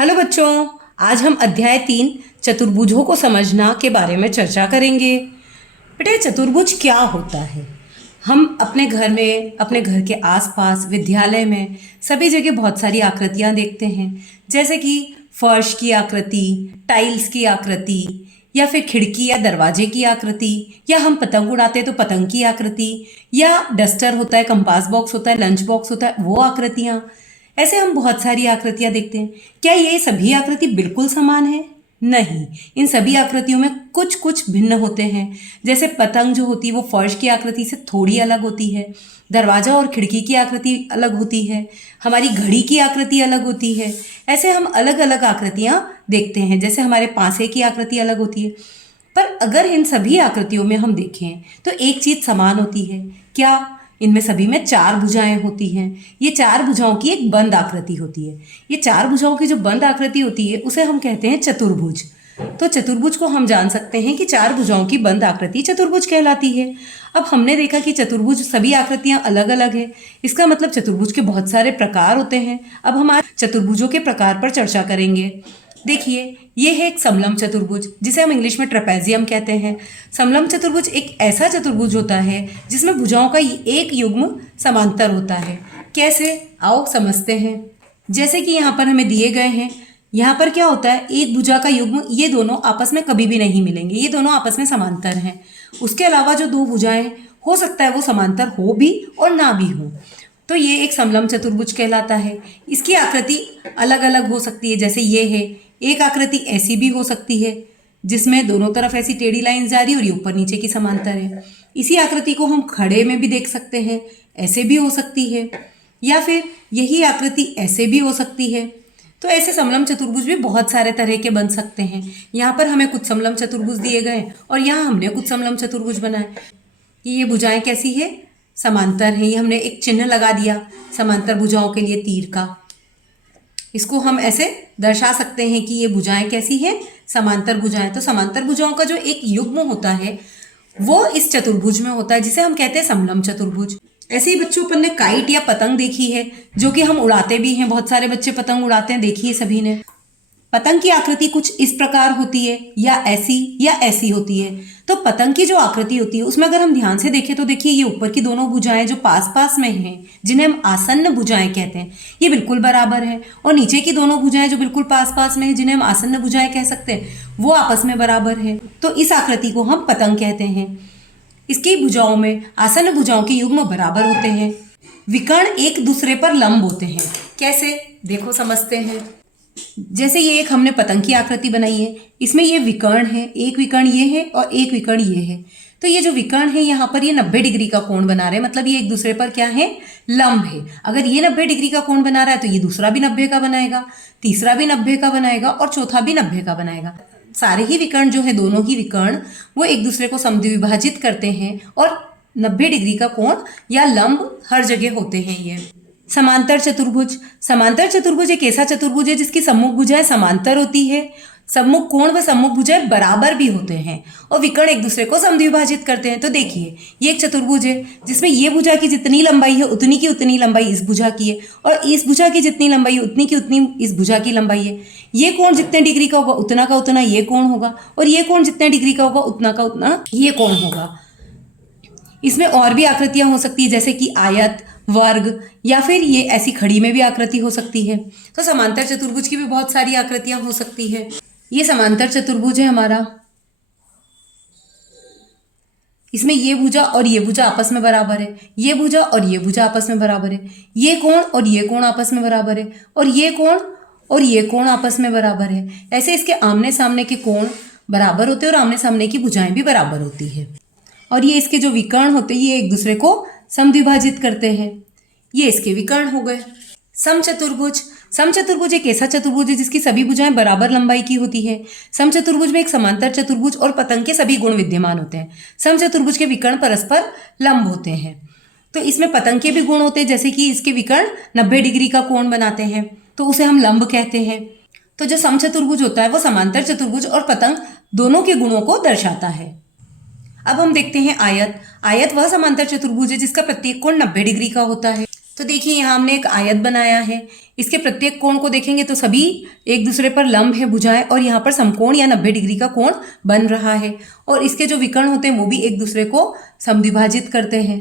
Hello बच्चों, आज हम अध्याय 3 चतुर्भुजों को समझना के बारे में चर्चा करेंगे। बेटे, चतुर्भुज क्या होता है? हम अपने घर में, अपने घर के आसपास, विद्यालय में सभी जगह बहुत सारी आकृतियां देखते हैं, जैसे कि फर्श की आकृति, टाइल्स की आकृति, या फिर खिड़की या दरवाजे की आकृति, या हम पतंग उड़ाते हैं तो पतंग की आकृति, या डस्टर होता है, कंपास बॉक्स होता है, लंच बॉक्स होता है, वो आकृतियां। ऐसे हम बहुत सारी आकृतियां देखते हैं। क्या ये सभी आकृति बिल्कुल समान है? नहीं, इन सभी आकृतियों में कुछ कुछ भिन्न होते हैं। जैसे पतंग जो होती है वो फर्श की आकृति से थोड़ी अलग होती है, दरवाजा और खिड़की की आकृति अलग होती है, हमारी घड़ी की आकृति अलग होती है। ऐसे हम अलग अलग आकृतियां देखते हैं। जैसे हमारे पासे की आकृति अलग होती है। पर अगर इन सभी आकृतियों में हम देखें तो एक चीज समान होती है। क्या? इनमें सभी में 4 भुजाएं होती हैं। ये 4 भुजाओं की एक बंद आकृति होती है। ये 4 भुजाओं की जो बंद आकृति होती है उसे हम कहते हैं चतुर्भुज। तो चतुर्भुज को हम जान सकते हैं कि 4 भुजाओं की बंद आकृति चतुर्भुज कहलाती है। अब हमने देखा कि चतुर्भुज सभी आकृतियां अलग अलग है। इसका मतलब चतुर्भुज के बहुत सारे प्रकार होते हैं। अब हम आज चतुर्भुजों के प्रकार पर चर्चा करेंगे। देखिए, ये है एक समलंब चतुर्भुज, जिसे हम इंग्लिश में ट्रेपेजियम कहते हैं। समलंब चतुर्भुज एक ऐसा चतुर्भुज होता है जिसमें भुजाओं का एक युग्म समांतर होता है। कैसे? आओ समझते हैं। जैसे कि यहाँ पर हमें दिए गए हैं, यहाँ पर क्या होता है, एक भुजा का युग्म, ये दोनों आपस में कभी भी नहीं मिलेंगे, ये दोनों आपस में समांतर हैं। उसके अलावा जो 2 भुजाएं, हो सकता है वो समांतर हो भी और ना भी हो, तो ये एक समलंब चतुर्भुज कहलाता है। इसकी आकृति अलग अलग हो सकती है। जैसे ये है, एक आकृति ऐसी भी हो सकती है जिसमें दोनों तरफ ऐसी टेढ़ी लाइन जा रही और ये ऊपर नीचे की समांतर है। इसी आकृति को हम खड़े में भी देख सकते हैं, ऐसे भी हो सकती है, या फिर यही आकृति ऐसे भी हो सकती है। तो ऐसे समलंब चतुर्भुज भी बहुत सारे तरह के बन सकते हैं। यहाँ पर हमें कुछ समलंब चतुर्भुज दिए गए और यहाँ हमने कुछ समलंब चतुर्भुज बनाए। ये भुजाएं कैसी है? समांतर है। ये हमने एक चिन्ह लगा दिया समांतर भुजाओं के लिए, तीर का। इसको हम ऐसे दर्शा सकते हैं कि ये भुजाएं कैसी हैं? समांतर भुजाएं। तो समांतर भुजाओं का जो एक युग्म होता है वो इस चतुर्भुज में होता है, जिसे हम कहते हैं समलंब चतुर्भुज। ऐसे ही बच्चों, अपन ने काइट या पतंग देखी है, जो कि हम उड़ाते भी हैं। बहुत सारे बच्चे पतंग उड़ाते हैं, देखिए सभी ने। पतंग की आकृति कुछ इस प्रकार होती है, या ऐसी होती है। तो पतंग की जो आकृति होती है उसमें अगर हम ध्यान से देखें तो देखिए, ये ऊपर की दोनों भुजाएं जो पास पास में हैं, जिन्हें हम आसन्न भुजाएं कहते हैं, ये बिल्कुल बराबर है। और नीचे की दोनों भुजाएं जो बिल्कुल पास पास में हैं, जिन्हें हम आसन्न भुजाएं कह सकते हैं, वो आपस में बराबर है। तो इस आकृति को हम पतंग कहते हैं। इसकी भुजाओं में आसन्न भुजाओं के युग्म बराबर होते हैं। विकर्ण एक दूसरे पर लंब होते हैं। कैसे? देखो समझते हैं। जैसे ये एक हमने पतंग की आकृति बनाई है, इसमें ये विकर्ण है, एक विकर्ण ये है और एक विकर्ण ये है। तो ये जो विकर्ण है यहाँ पर ये 90 डिग्री का कोण बना रहे हैं, मतलब ये एक दूसरे पर क्या है? लंब है। अगर ये 90 डिग्री का कोण बना रहा है तो ये दूसरा भी 90 का बनाएगा, तीसरा भी 90 का बनाएगा और चौथा भी 90 का बनाएगा। सारे ही विकर्ण जो है, दोनों ही विकर्ण, वो एक दूसरे को समद्विभाजित करते हैं और 90 डिग्री का कोण या लंब हर जगह होते हैं। ये समांतर चतुर्भुज। समांतर चतुर्भुज एक ऐसा चतुर्भुज है जिसकी सम्मुख भुजाएं समांतर होती है, सम्मुख कोण व सम्मुख भुजाएं बराबर भी होते हैं और विकर्ण एक दूसरे को समद्विभाजित करते हैं। तो देखिए, ये एक चतुर्भुज है जिसमें ये भुजा की जितनी लंबाई है उतनी की उतनी लंबाई इस भुजा की है, और इस भुजा की जितनी लंबाई है उतनी की उतनी इस भुजा की लंबाई है। ये कोण जितने डिग्री का होगा उतना का उतना ये कोण होगा, और ये कोण जितने डिग्री का होगा उतना का उतना ये कोण होगा। इसमें और भी आकृतियां हो सकती है, जैसे कि आयत, वर्ग, या फिर ये ऐसी खड़ी में भी आकृति हो सकती है। तो समांतर चतुर्भुज की भी बहुत सारी आकृतियां हो सकती है। ये समांतर चतुर्भुज है हमारा। इसमें ये भुजा और ये भुजा आपस में बराबर है, ये भुजा और ये भुजा आपस में बराबर है, ये कोण और ये कोण आपस में बराबर है, और ये कोण और ये कोण आपस में बराबर है। ऐसे इसके आमने सामने के कोण बराबर होते हैं और आमने सामने की भुजाएं भी बराबर होती है। और ये इसके जो विकर्ण होते हैं, ये एक दूसरे को समद्विभाजित करते हैं। ये इसके विकर्ण हो गए। समचतुर्भुज। समचतुर्भुज एक ऐसा चतुर्भुज है जिसकी सभी भुजाएं बराबर लंबाई की होती है। समचतुर्भुज में एक समांतर चतुर्भुज और पतंग के सभी गुण विद्यमान होते हैं। समचतुर्भुज के विकर्ण परस्पर लंब होते हैं। तो इसमें पतंग के भी गुण होते हैं, जैसे कि इसके विकर्ण 90 डिग्री का कोण बनाते हैं, तो उसे हम लंब कहते हैं। तो जो समचतुर्भुज होता है वो समांतर चतुर्भुज और पतंग दोनों के गुणों को दर्शाता है। अब हम देखते हैं आयत। आयत वह समांतर चतुर्भुज है जिसका प्रत्येक कोण 90 डिग्री का होता है। तो देखिए यहाँ हमने एक आयत बनाया है। इसके प्रत्येक कोण को देखेंगे तो सभी एक दूसरे पर लंब है भुजाएं, और यहाँ पर समकोण या 90 डिग्री का कोण बन रहा है। और इसके जो विकर्ण होते हैं वो भी एक दूसरे को समद्विभाजित करते हैं।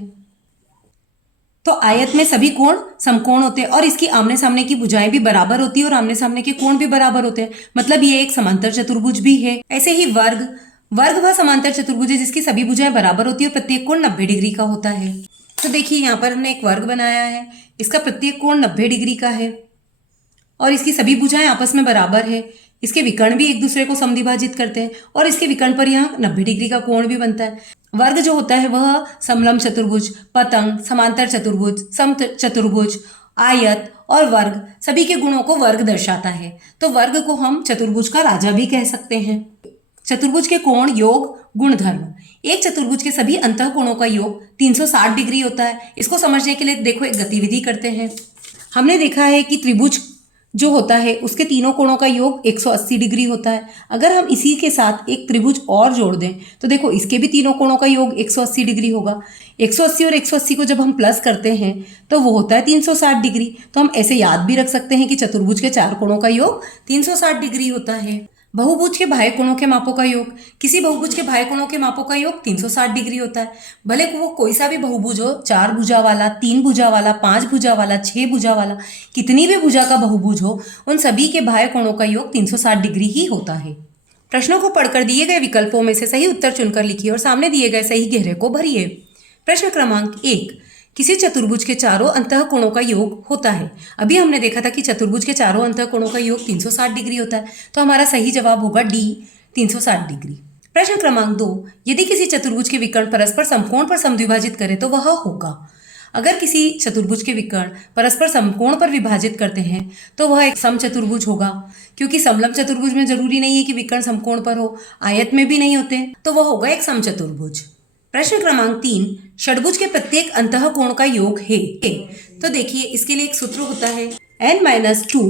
तो आयत में सभी कोण समकोण होते हैं और इसकी आमने सामने की भुजाएं भी बराबर होती है और आमने सामने के कोण भी बराबर होते हैं, मतलब ये एक समांतर चतुर्भुज भी है। ऐसे ही वर्ग वह समांतर चतुर्भुज है जिसकी सभी भुजाएं बराबर होती है और प्रत्येक कोण 90 डिग्री का होता है। तो देखिए यहाँ पर हमने एक वर्ग बनाया है, इसका प्रत्येक कोण 90 डिग्री का है और इसकी सभी भुजाएं आपस में बराबर है। इसके विकर्ण भी एक दूसरे को समद्विभाजित करते हैं और इसके विकर्ण पर यहाँ 90 डिग्री का कोण भी बनता है। वर्ग जो होता है वह समलंब चतुर्भुज, पतंग, समांतर चतुर्भुज, सम चतुर्भुज, आयत और वर्ग सभी के गुणों को वर्ग दर्शाता है। तो वर्ग को हम चतुर्भुज का राजा भी कह सकते हैं। चतुर्भुज के कोण, योग, गुणधर्म। एक चतुर्भुज के सभी अंतः कोणों का योग 360 डिग्री होता है। इसको समझने के लिए देखो एक गतिविधि करते हैं। हमने देखा है कि त्रिभुज जो होता है उसके तीनों कोणों का योग 180 डिग्री होता है। अगर हम इसी के साथ एक त्रिभुज और जोड़ दें तो देखो इसके भी तीनों कोणों का योग 180 डिग्री होगा। 180 और 180 को जब हम प्लस करते हैं तो वो होता है 360 डिग्री। तो हम ऐसे याद भी रख सकते हैं कि चतुर्भुज के चार कोणों का योग 360 डिग्री होता है। बहुभुज के बाह्य कोणों के मापों का योग, किसी बहुभुज के बाह्य कोणों के मापों का योग 360 डिग्री होता है। भले वो कोई सा भी बहुभुज हो, 4 भुजा वाला, 3 भुजा वाला, 5 भुजा वाला, 6 भुजा वाला, कितनी भी भुजा का बहुभुज हो, उन सभी के बाह्य कोणों का योग 360 डिग्री ही होता है। प्रश्नों को पढ़कर दिए गए विकल्पों में से सही उत्तर चुनकर लिखिए और सामने दिए गए सही घेरे को भरिए। प्रश्न क्रमांक 1, किसी चतुर्भुज के चारों अंतः कोणों का योग होता है। अभी हमने देखा था कि चतुर्भुज के चारों अंतः कोणों का योग 360 डिग्री होता है, तो हमारा सही जवाब होगा डी, 360 डिग्री। प्रश्न क्रमांक 2, यदि किसी चतुर्भुज के विकर्ण परस्पर समकोण पर समद्विभाजित करें तो वह होगा। अगर किसी चतुर्भुज के विकर्ण परस्पर समकोण पर विभाजित करते हैं तो वह एक समचतुर्भुज होगा, क्योंकि समलंब चतुर्भुज में जरूरी नहीं है कि विकर्ण समकोण पर हो, आयत में भी नहीं होते, तो वह होगा एक समचतुर्भुज। प्रश्न क्रमांक 3, षडभुज के प्रत्येक अंतः कोण का योग है। तो देखिए इसके लिए एक सूत्र होता है n-2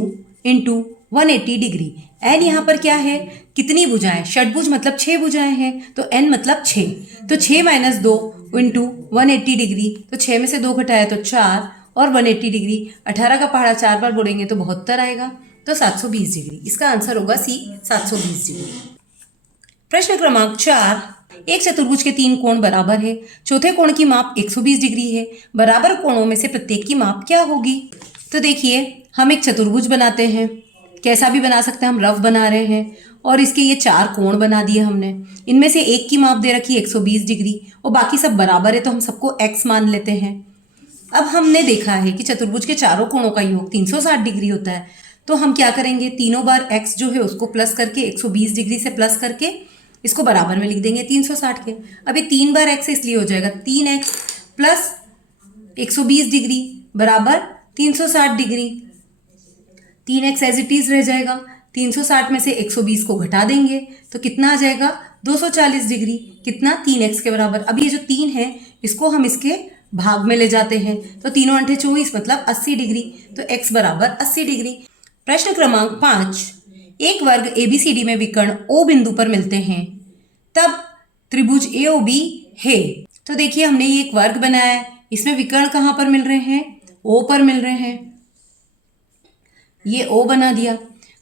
इंटू 180 डिग्री। n यहाँ पर क्या है, कितनी भुजाएं, षडभुज मतलब 6 भुजाएं हैं, तो n मतलब 6, तो 6 - 2 इंटू 180 डिग्री, तो 6 में से 2 घटाया तो 4 और 180 डिग्री, 18 का पहाड़ा 4 बार बोलेंगे तो 72 आएगा, तो 720 डिग्री। इसका आंसर होगा सी, 720 डिग्री। प्रश्न क्रमांक 4, एक चतुर्भुज के 3 कोण बराबर है, चौथे कोण की माप 120 डिग्री है, बराबर कोणों में से प्रत्येक की माप क्या होगी। तो देखिए हम एक चतुर्भुज बनाते हैं, कैसा भी बना सकते हैं, हम रफ बना रहे हैं और इसके ये 4 कोण बना दिए हमने। इनमें से एक की माप दे रखी है 120 डिग्री और बाकी सब बराबर है, तो हम सबको x मान लेते हैं। अब हमने देखा है कि चतुर्भुज के चारों कोणों का योग 360 डिग्री होता है, तो हम क्या करेंगे, तीनों बार x जो है उसको प्लस करके 120 डिग्री से प्लस करके इसको बराबर में लिख देंगे 360 के। अभी 3 बार x इसलिए हो जाएगा 3x प्लस 120 डिग्री बराबर 360 degree. 3x as it is रह जाएगा, 360 में से 120 को घटा देंगे तो कितना आ जाएगा, 240 डिग्री, कितना, 3x के बराबर। अब ये जो 3 है इसको हम इसके भाग में ले जाते हैं, तो 3 × 8 = 24 मतलब 80 डिग्री, तो x बराबर 80 डिग्री। प्रश्न क्रमांक 5, एक वर्ग ABCD में विकर्ण O बिंदु पर मिलते हैं, तब त्रिभुज AOB है। तो देखिए हमने ये एक वर्ग बनाया है, इसमें विकर्ण कहाँ पर मिल रहे हैं, O पर मिल रहे हैं, ये O बना दिया।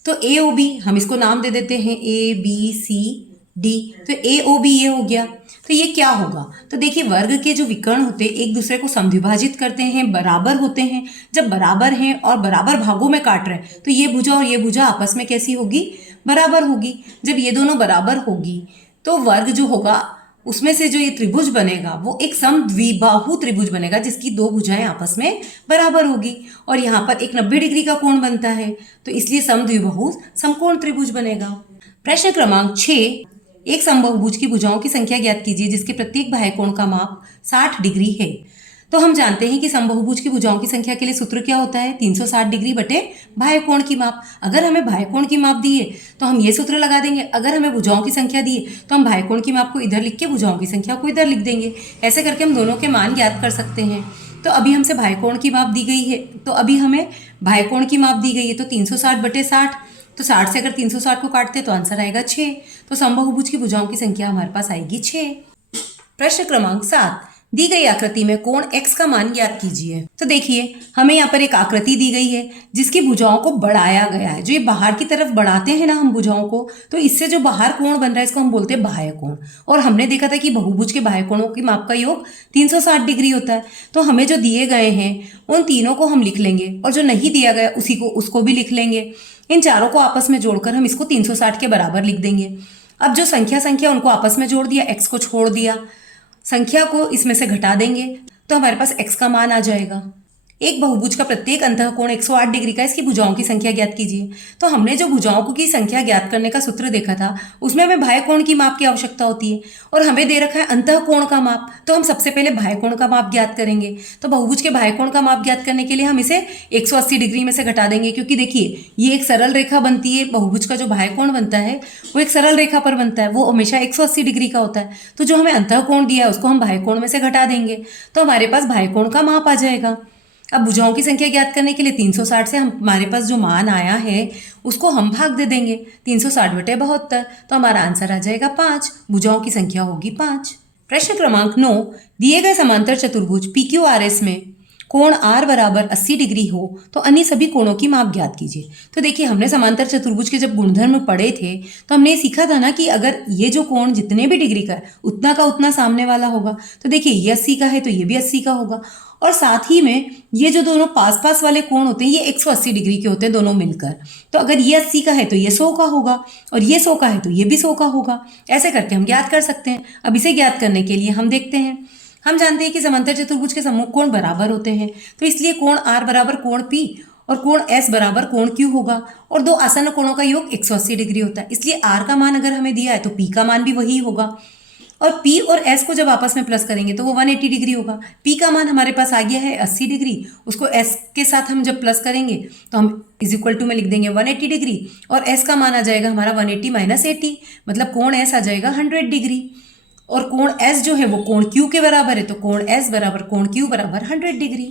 तो AOB हम इसको नाम दे देते हैं ABCD, तो AOB ये हो गया। तो ये क्या होगा, तो देखिए वर्ग के जो विकर्ण होते हैं एक दूसरे को समद्विभाजित करते हैं, बराबर होते हैं। जब बराबर हैं और बराबर भागों में काट रहे हैं तो ये भुजा और ये भुजा आपस में कैसी होगी, बराबर होगी। जब ये दोनों बराबर होगी तो वर्ग जो होगा उसमें से जो ये त्रिभुज बनेगा वो एक समद्विबाहु त्रिभुज बनेगा, जिसकी 2 भुजाएं आपस में बराबर होगी और यहाँ पर एक 90 डिग्री का कोण बनता है, तो इसलिए समद्विबाहु समकोण त्रिभुज बनेगा। प्रश्न क्रमांक 6, एक समबाहुभुज की भुजाओं की संख्या ज्ञात कीजिए जिसके प्रत्येक बाह्य कोण का माप 60 डिग्री है। तो हम जानते हैं कि समबाहुभुज की भुजाओं की संख्या के लिए सूत्र क्या होता है, 360 डिग्री बटे बाह्य कोण की माप। अगर हमें बाह्य कोण की माप दी है तो हम ये सूत्र लगा देंगे, अगर हमें भुजाओं की संख्या दी है तो हम बाह्य कोण की माप को इधर लिख के भुजाओं की संख्या को इधर लिख देंगे। ऐसे करके हम दोनों के मान ज्ञात कर सकते हैं। तो अभी हमसे बाह्य कोण की माप दी गई है, तो अभी हमें बाह्य कोण की माप दी गई है, तो 360 बटे 60, तो 60 से अगर 360 को काटते तो आंसर आएगा 6, तो समबाहुभुज की भुजाओं की संख्या हमारे पास आएगी 6। प्रश्न क्रमांक 7, दी गई आकृति में कोण x का मान ज्ञात कीजिए। तो देखिए हमें यहाँ पर एक आकृति दी गई है जिसकी भुजाओं को बढ़ाया गया है। जो ये बाहर की तरफ बढ़ाते हैं ना हम भुजाओं को, तो इससे जो बाहर कोण बन रहा है इसको हम बोलते हैं बाह्य कोण। और हमने देखा था कि बहुभुज के बाह्य कोणों की माप का योग 360 डिग्री होता है। तो हमें जो दिए गए हैं उन तीनों को हम लिख लेंगे और जो नहीं दिया गया उसको भी लिख लेंगे। इन चारों को आपस में जोड़कर हम इसको 360 के बराबर लिख देंगे। अब जो संख्या उनको आपस में जोड़ दिया, x को छोड़ दिया, संख्या को इसमें से घटा देंगे तो हमारे पास x का मान आ जाएगा। एक बहुभुज का प्रत्येक अंतःकोण 108 डिग्री का, इसकी भुजाओं की संख्या ज्ञात कीजिए। तो हमने जो भुजाओं की संख्या ज्ञात करने का सूत्र देखा था उसमें हमें बाह्य कोण की माप की आवश्यकता होती है और हमें दे रखा है अंतःकोण का माप। तो हम सबसे पहले बाह्य कोण का माप ज्ञात करेंगे। तो बहुभुज के बाह्य कोण का माप ज्ञात करने के लिए हम इसे 180 डिग्री में से घटा देंगे, क्योंकि देखिए ये एक सरल रेखा बनती है। बहुभुज का जो बाह्य कोण बनता है वो एक सरल रेखा पर बनता है, वो हमेशा 180 डिग्री का होता है। तो जो हमें अंतःकोण दिया है उसको हम बाह्य कोण में से घटा देंगे तो हमारे पास बाह्य कोण का माप आ जाएगा। अब भुजाओं की संख्या ज्ञात करने के लिए 360 से हमारे पास जो मान आया है उसको हम भाग दे देंगे 360/72, तो हमारा आंसर आ जाएगा 5। भुजाओं की संख्या होगी 5। प्रश्न क्रमांक 9, दिए गए समांतर चतुर्भुज PQRS में कोण R बराबर 80 डिग्री हो तो अन्य सभी कोणों की माप ज्ञात कीजिए। तो देखिए हमने समांतर चतुर्भुज के जब गुणधर्म पढ़े थे तो हमने ये सीखा था ना कि अगर ये जो कोण जितने भी डिग्री का है उतना का उतना सामने वाला होगा। तो देखिए ये 80 का है तो ये भी 80 का होगा, और साथ ही में ये जो दोनों पास पास वाले कोण होते हैं ये 180 डिग्री के होते हैं दोनों मिलकर। तो अगर ये 80 का है तो ये 100 का होगा और ये 100 का है तो ये भी 100 का होगा। ऐसे करके हम ज्ञात कर सकते हैं। अब इसे ज्ञात करने के लिए हम देखते हैं, हम जानते हैं कि समांतर चतुर्भुज के सम्मुख कोण बराबर होते हैं, तो इसलिए कोण R बराबर कोण P और कोण S बराबर कोण Q होगा और दो आसन्न कोणों का योग 180 डिग्री होता है। इसलिए R का मान अगर हमें दिया है तो P का मान भी वही होगा और P और S को जब आपस में प्लस करेंगे तो वो 180 डिग्री होगा। P का मान हमारे पास आ गया है 80 डिग्री, उसको S के साथ हम जब प्लस करेंगे तो हम = में लिख देंगे 180 डिग्री और S का मान आ जाएगा हमारा 180 - 80, मतलब कोण S आ जाएगा 100 डिग्री और कोण S जो है वो कोण Q के बराबर है, तो कोण S बराबर कोण Q बराबर 100 डिग्री।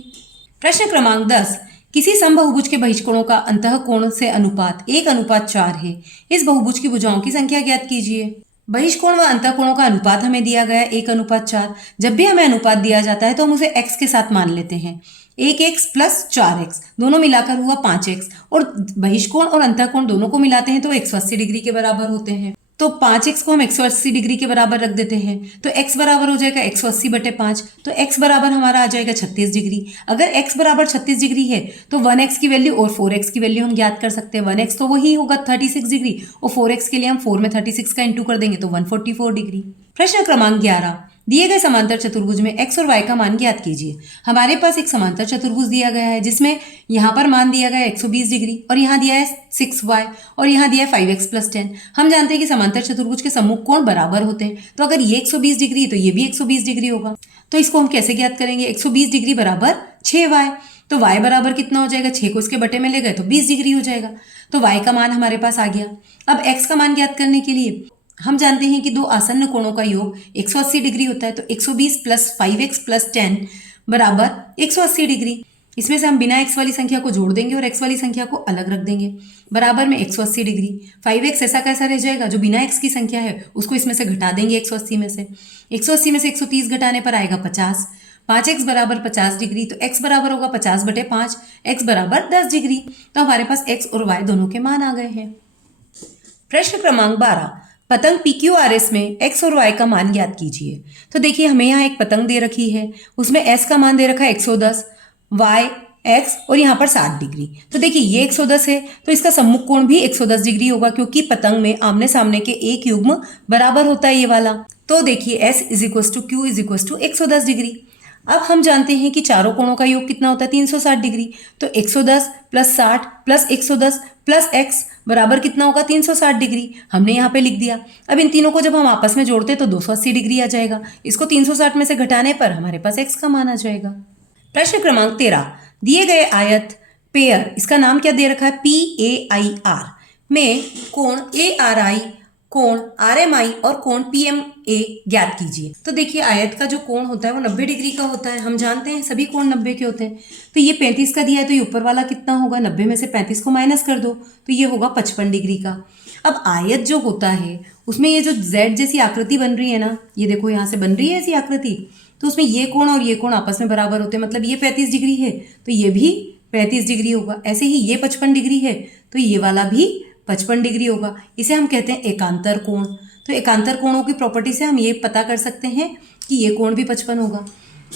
प्रश्न क्रमांक 10, किसी समबाहुभुज के बहिष्कोणों का अंतःकोण से अनुपात 1:4 है। इस बहुभुज की भुजाओं की संख्या ज्ञात कीजिए। बहिष्कोण व अंतःकोणों का अनुपात हमें दिया गया 1:4। जब भी हमें अनुपात दिया जाता है तो हम उसे x के साथ मान लेते हैं। 1x + 4x दोनों मिलाकर हुआ 5x और बहिष्कोण और अंतःकोण दोनों को मिलाते हैं तो 180 डिग्री के बराबर होते हैं। तो 5x को हम 180 डिग्री के बराबर रख देते हैं तो x बराबर हो जाएगा 180/5, तो x बराबर हमारा आ जाएगा 36 डिग्री। अगर x बराबर 36 डिग्री है तो 1x की वैल्यू और 4x की वैल्यू हम ज्ञात कर सकते हैं। 1x तो वही होगा 36 डिग्री और 4x के लिए हम 4 में 36 का इंटू कर देंगे तो 144 डिग्री। प्रश्न क्रमांक 11, दिए गए समांतर चतुर्भुज में x और y का मान ज्ञात कीजिए। हमारे पास एक समांतर चतुर्भुज दिया गया है जिसमें यहाँ पर मान दिया गया है 120 डिग्री और यहाँ दिया है 6y और यहाँ दिया है 5x + 10। हम जानते हैं कि समांतर चतुर्भुज के सम्मुख कोण बराबर होते हैं, तो अगर ये 120 डिग्री तो ये भी 120 डिग्री होगा। तो इसको हम कैसे ज्ञात करेंगे? 120 डिग्री बराबर 6y, तो y बराबर कितना हो जाएगा? 6 को इसके बटे में ले गए तो 20 डिग्री हो जाएगा। तो y का मान हमारे पास आ गया। अब x का मान ज्ञात करने के लिए हम जानते हैं कि दो आसन्न कोणों का योग 180 डिग्री होता है, तो 120 + 5x + 10 बराबर 180 डिग्री। इसमें से हम बिना x वाली संख्या को जोड़ देंगे और x वाली संख्या को अलग रख देंगे। बराबर में 180 डिग्री। 5x ऐसा कैसा रह जाएगा? जो बिना x की संख्या है उसको इसमें से घटा देंगे 180 में से। 180 में से 130 घटाने पर आएगा 50। 5x बराबर 50 डिग्री, तो x बराबर होगा 50/5, x बराबर 10 डिग्री। तो हमारे पास x और y दोनों के मान आ गए हैं। प्रश्न क्रमांक 12, पतंग PQRS में x और y का मान ज्ञात कीजिए। तो देखिए हमें यहाँ एक पतंग दे रखी है, उसमें s का मान दे रखा है 110, y x और यहाँ पर 60 डिग्री। तो देखिए ये 110 है तो इसका सम्मुख कोण भी 110 डिग्री होगा, क्योंकि पतंग में आमने सामने के एक युग्म बराबर होता है ये वाला। तो देखिए s = q = 110 डिग्री। अब हम जानते हैं कि चारों कोणों का योग कितना होता है? 360 डिग्री। तो 110 + 60 + 110 + x बराबर कितना होगा? 360 डिग्री। हमने यहाँ पे लिख दिया। अब इन तीनों को जब हम आपस में जोड़ते हैं तो 280 डिग्री आ जाएगा। इसको 360 में से घटाने पर हमारे पास x का मान आ जाएगा। प्रश्न क्रमांक 13, दिए गए आयत पेयर, इसका नाम क्या दे रखा है? PAIR में कोण ARI, कोण RMI और कोण PMA ज्ञात कीजिए। तो देखिए आयत का जो कोण होता है वो 90 डिग्री का होता है। हम जानते हैं सभी कोण 90 के होते हैं। तो ये 35 का दिया है तो ये ऊपर वाला कितना होगा? 90 में से 35 को माइनस कर दो तो ये होगा 55 डिग्री का। अब आयत जो होता है उसमें ये जो Z जैसी आकृति बन रही है ना, ये देखो यहाँ से बन रही है ऐसी आकृति, तो उसमें ये कोण और ये कोण आपस में बराबर होते हैं, मतलब ये 35 डिग्री है तो ये भी 35 डिग्री होगा। ऐसे ही ये 55 डिग्री है तो ये वाला भी 55 डिग्री होगा। इसे हम कहते हैं एकांतर कोण। तो एकांतर कोणों की प्रॉपर्टी से हम ये पता कर सकते हैं कि ये कोण भी 55 होगा।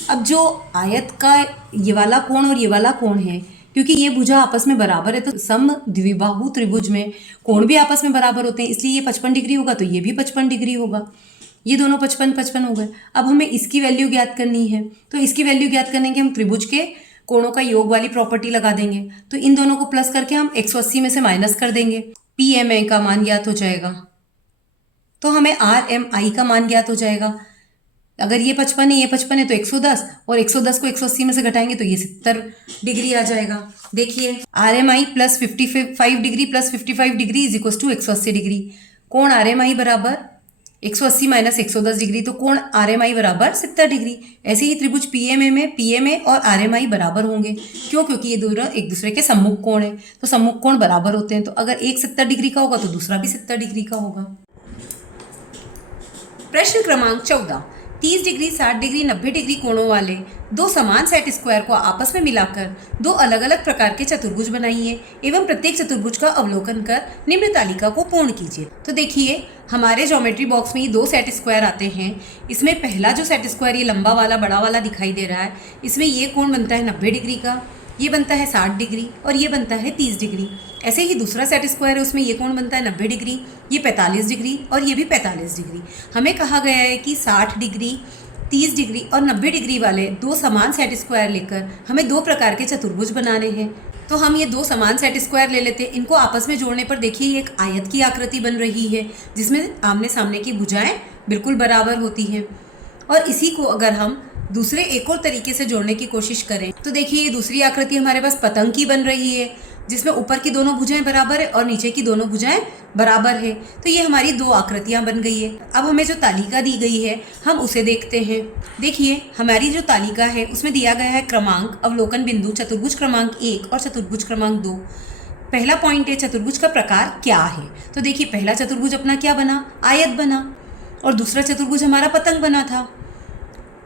अब जो आयत का ये वाला कोण और ये वाला कोण है, क्योंकि ये भुजा आपस में बराबर है तो सम द्विबाहु त्रिभुज में कोण भी आपस में बराबर होते हैं, इसलिए ये 55 डिग्री होगा तो ये भी 55 डिग्री होगा। ये दोनों 55 हो गए। अब हमें इसकी वैल्यू ज्ञात करनी है, तो इसकी वैल्यू ज्ञात करने के हम त्रिभुज के कोणों का योग वाली प्रॉपर्टी लगा देंगे। तो इन दोनों को प्लस करके हम 180 में से माइनस कर देंगे, पी एम ए का मान ज्ञात हो जाएगा, तो हमें आर एम आई का मान ज्ञात हो जाएगा। अगर ये 55 है ये 55 है तो 110, और 110 को 180 में से घटाएंगे तो ये 70 डिग्री आ जाएगा। देखिए R M I plus 55 degree plus 55 degree is equal to 180 degree. कोण आर एम आई बराबर 180 माइनस 110 डिग्री, तो कोण आर एम आई बराबर 70 डिग्री। ऐसे ही त्रिभुज पी एम ए में पी एम ए और आर एम आई बराबर होंगे। क्यों? क्योंकि ये दोनों एक दूसरे के सम्मुख कोण है, तो सम्मुख कोण बराबर होते हैं। तो अगर एक 70 डिग्री का होगा तो दूसरा भी 70 डिग्री का होगा। प्रश्न क्रमांक 14, 30 डिग्री 60 डिग्री 90 डिग्री कोणों वाले दो समान सेट स्क्वायर को आपस में मिलाकर दो अलग अलग प्रकार के चतुर्भुज बनाइए एवं प्रत्येक चतुर्भुज का अवलोकन कर निम्न तालिका को पूर्ण कीजिए। तो देखिए हमारे ज्योमेट्री बॉक्स में ये दो सेट स्क्वायर आते हैं। इसमें पहला जो सेट स्क्वायर ये लंबा वाला बड़ा वाला दिखाई दे रहा है, इसमें ये कोण बनता है 90 डिग्री का, ये बनता है 60 डिग्री और ये बनता है 30 डिग्री। ऐसे ही दूसरा सेट स्क्वायर है, उसमें ये कोण बनता है 90 डिग्री, ये 45 डिग्री और ये भी 45 डिग्री। हमें कहा गया है कि 60 डिग्री 30 डिग्री और 90 डिग्री वाले दो समान सेट स्क्वायर लेकर हमें दो प्रकार के चतुर्भुज बनाने हैं। तो हम ये दो समान सेट स्क्वायर ले लेते हैं। इनको आपस में जोड़ने पर देखिए ये एक आयत की आकृति बन रही है जिसमें आमने सामने की भुजाएं बिल्कुल बराबर होती हैं। और इसी को अगर हम दूसरे एक और तरीके से जोड़ने की कोशिश करें तो देखिए ये दूसरी आकृति हमारे पास पतंग की बन रही है जिसमें ऊपर की दोनों भुजाएं बराबर है और नीचे की दोनों भुजाएं बराबर है। तो ये हमारी दो आकृतियां बन गई है। अब हमें जो तालिका दी गई है हम उसे देखते हैं। देखिए हमारी जो तालिका है उसमें दिया गया है क्रमांक, अवलोकन बिंदु, चतुर्भुज क्रमांक 1 और चतुर्भुज क्रमांक 2। पहला पॉइंट है चतुर्भुज का प्रकार क्या है। तो देखिए पहला चतुर्भुज अपना क्या बना, आयत बना, और दूसरा चतुर्भुज हमारा पतंग बना था।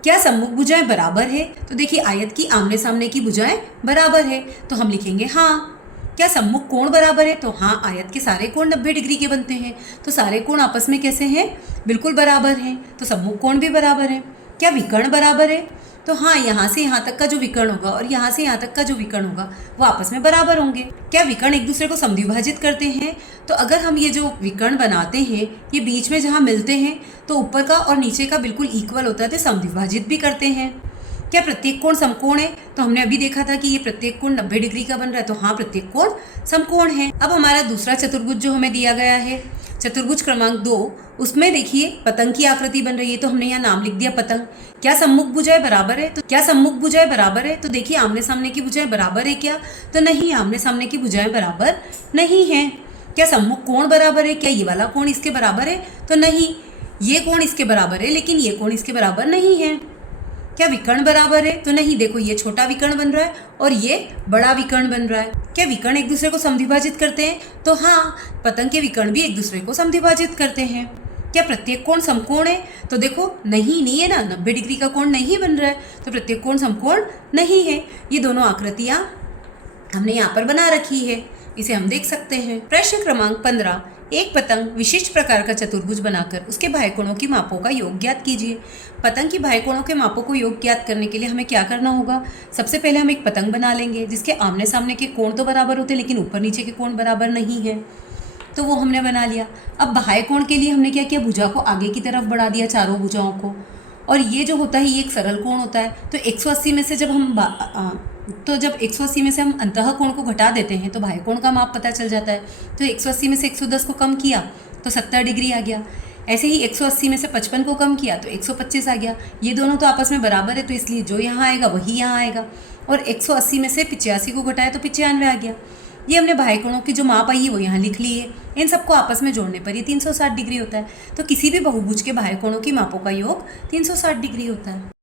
क्या सम्मुख भुजाएं बराबर है। तो देखिए आयत की आमने सामने की भुजाएं बराबर है तो हम लिखेंगे हाँ। क्या सम्मुख कोण बराबर है। तो हाँ, आयत के सारे कोण 90 डिग्री के बनते हैं, तो सारे कोण आपस में कैसे हैं, बिल्कुल बराबर हैं, तो सम्मुख कोण भी बराबर है। क्या विकर्ण बराबर है। तो हाँ, यहाँ से यहाँ तक का जो विकर्ण होगा और यहाँ से यहाँ तक का जो विकर्ण होगा वो आपस में बराबर होंगे। क्या विकर्ण एक दूसरे को समद्विभाजित करते हैं। तो अगर हम ये जो विकर्ण बनाते हैं ये बीच में जहाँ मिलते हैं तो ऊपर का और नीचे का बिल्कुल इक्वल होता है तो समद्विभाजित भी करते हैं। क्या प्रत्येक कोण समकोण है। तो हमने अभी देखा था कि ये प्रत्येक कोण 90 डिग्री का बन रहा है, तो हाँ प्रत्येक कोण समकोण है। अब हमारा दूसरा चतुर्भुज जो हमें दिया गया है चतुर्भुज क्रमांक 2, उसमें देखिए पतंग की आकृति बन रही है तो हमने यहाँ नाम लिख दिया पतंग। क्या सम्मुख भुजाएं बराबर है। तो क्या सम्मुख भुजाएं बराबर है। तो देखिए आमने सामने की भुजाएं बराबर है क्या। तो नहीं, आमने सामने की भुजाएं बराबर नहीं है। क्या सम्मुख कोण बराबर है। क्या ये वाला कोण इसके बराबर है। तो नहीं, ये कोण इसके बराबर है लेकिन ये कोण इसके बराबर नहीं है। क्या विकर्ण बराबर है। तो नहीं, देखो ये छोटा विकर्ण बन रहा है और ये बड़ा विकर्ण बन रहा है। क्या विकर्ण एक दूसरे को समद्विभाजित करते हैं। तो हाँ, पतंग के विकर्ण भी एक दूसरे को समद्विभाजित करते हैं। क्या प्रत्येक कोण समकोण है। तो देखो नहीं है ना, 90 डिग्री का कोण नहीं बन रहा है तो प्रत्येक कोण समकोण नहीं है। ये दोनों आकृतियां हमने यहाँ पर बना रखी है, इसे हम देख सकते हैं। प्रश्न क्रमांक 15, एक पतंग विशिष्ट प्रकार का चतुर्भुज बनाकर उसके बाह्यकोणों की मापों का योग ज्ञात कीजिए। पतंग की बाह्यकोणों के मापों को योग ज्ञात करने के लिए हमें क्या करना होगा। सबसे पहले हम एक पतंग बना लेंगे जिसके आमने सामने के कोण तो बराबर होते हैं लेकिन ऊपर नीचे के कोण बराबर नहीं है, तो वो हमने बना लिया। अब बाह्यकोण के लिए हमने क्या किया, भुजा को आगे की तरफ बढ़ा दिया, चारों भुजाओं को। और ये जो होता है ये एक सरल कोण होता है, तो 180 में से जब हम अंतः कोण को घटा देते हैं तो बाह्य कोण का माप पता चल जाता है। तो 180 में से 110 को कम किया तो 70 डिग्री आ गया। ऐसे ही 180 में से 55 को कम किया तो 125 आ गया। ये दोनों तो आपस में बराबर है तो इसलिए जो यहाँ आएगा वही यहाँ आएगा। और 180 में से 85 को घटाया तो 95 आ गया। ये हमने बाह्य कोणों की जो माप आई है वो यहाँ लिख ली है। इन सबको आपस में जोड़ने पर ये 360 डिग्री होता है। तो किसी भी बहुभुज के बाह्य कोणों की मापों का योग 360 डिग्री होता है।